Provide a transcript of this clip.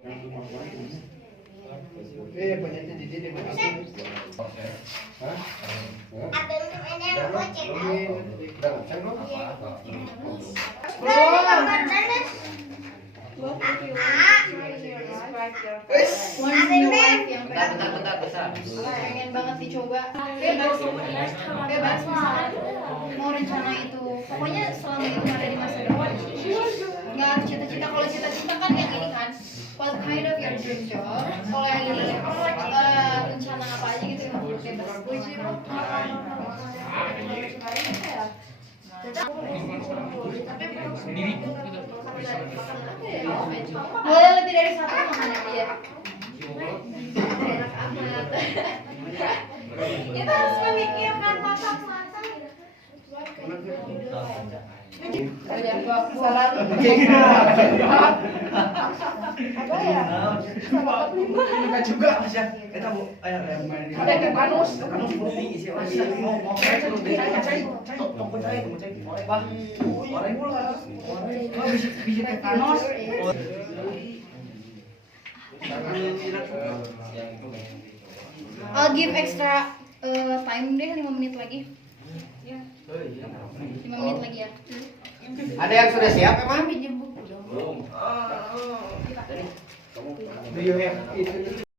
Penyanyi di sini mana? Hah? Pengen banget dicoba. Bebas mau rencana itu. Pokoknya selama itu ada di masa depan. Nggak harus cita-cita. Kalau cita-cita kan yang ini kan. What kind of your dream job? Kalau yang ini rencana apa aja gitu yang bebas. Boleh lebih dari satu makanya dia. Enak amat. Kita harus memikirkan matang-matang. Udah gua saran. Apa ya? Enggak juga aja. Kita mau main. Ada ke Panus. Kanus bumi isi aja. Mau cai. Wah. Orek pula. Bisa ke Kanus. I'll give extra time deh 5 menit lagi. 5 menit lagi ya. Ada yang sudah siap emang? Pinjem buku dong. Belum. Do you have it?